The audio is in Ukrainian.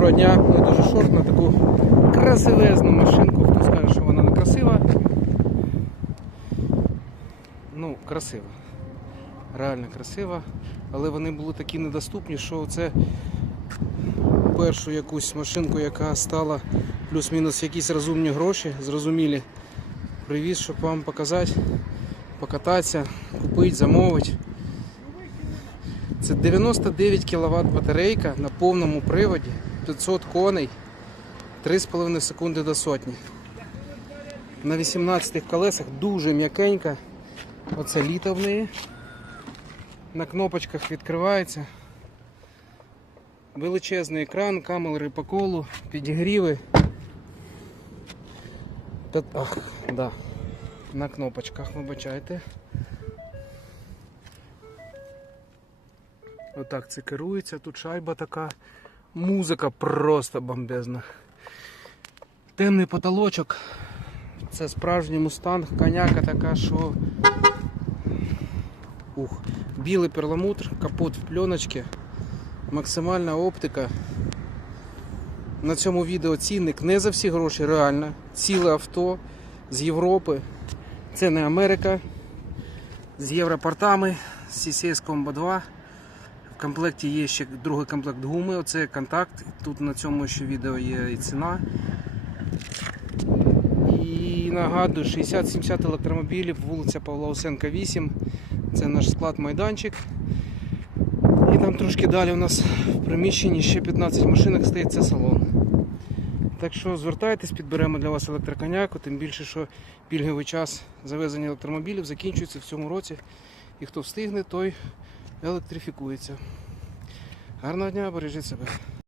Доброго дня, ми дуже шорт на таку красивезну машинку. Хто скаже, що вона не красива. Ну, красива. Реально красива. Але вони були такі недоступні, що це першу якусь машинку, яка стала плюс-мінус якісь розумні гроші, зрозумілі. Привіз, щоб вам показати, покататися, купити, замовити. Це 99 кВт батарейка на повному приводі, 500 коней, 3,5 секунди до сотні. На 18 колесах дуже м'якенька. Оце літо в неї. На кнопочках відкривається. Величезний екран, камери по колу, підігріви. Ах, да. На кнопочках, вибачайте. Отак це керується, тут шайба така. Музика просто бомбезна. Темний потолочок. Це справжній мустанг, коняка така, що. Ух. Білий перламутр, капот в пленочці, максимальна оптика. На цьому відео цінник не за всі гроші, реально. Ціле авто з Європи. Це не Америка. З європортами, з CCS Combo 2. В комплекті є ще другий комплект гуми, оце контакт. Тут на цьому ще відео є і ціна. І нагадую, 60-70 електромобілів, вулиця Павла Осенка 8. Це наш склад майданчик. І там трошки далі у нас в приміщенні ще 15 машинок стоїть, це салон. Так що звертайтесь, підберемо для вас електроконяку, тим більше, що пільговий час завезення електромобілів закінчується в цьому році. І хто встигне, той електрифікується. Гарного дня, бережіть себе.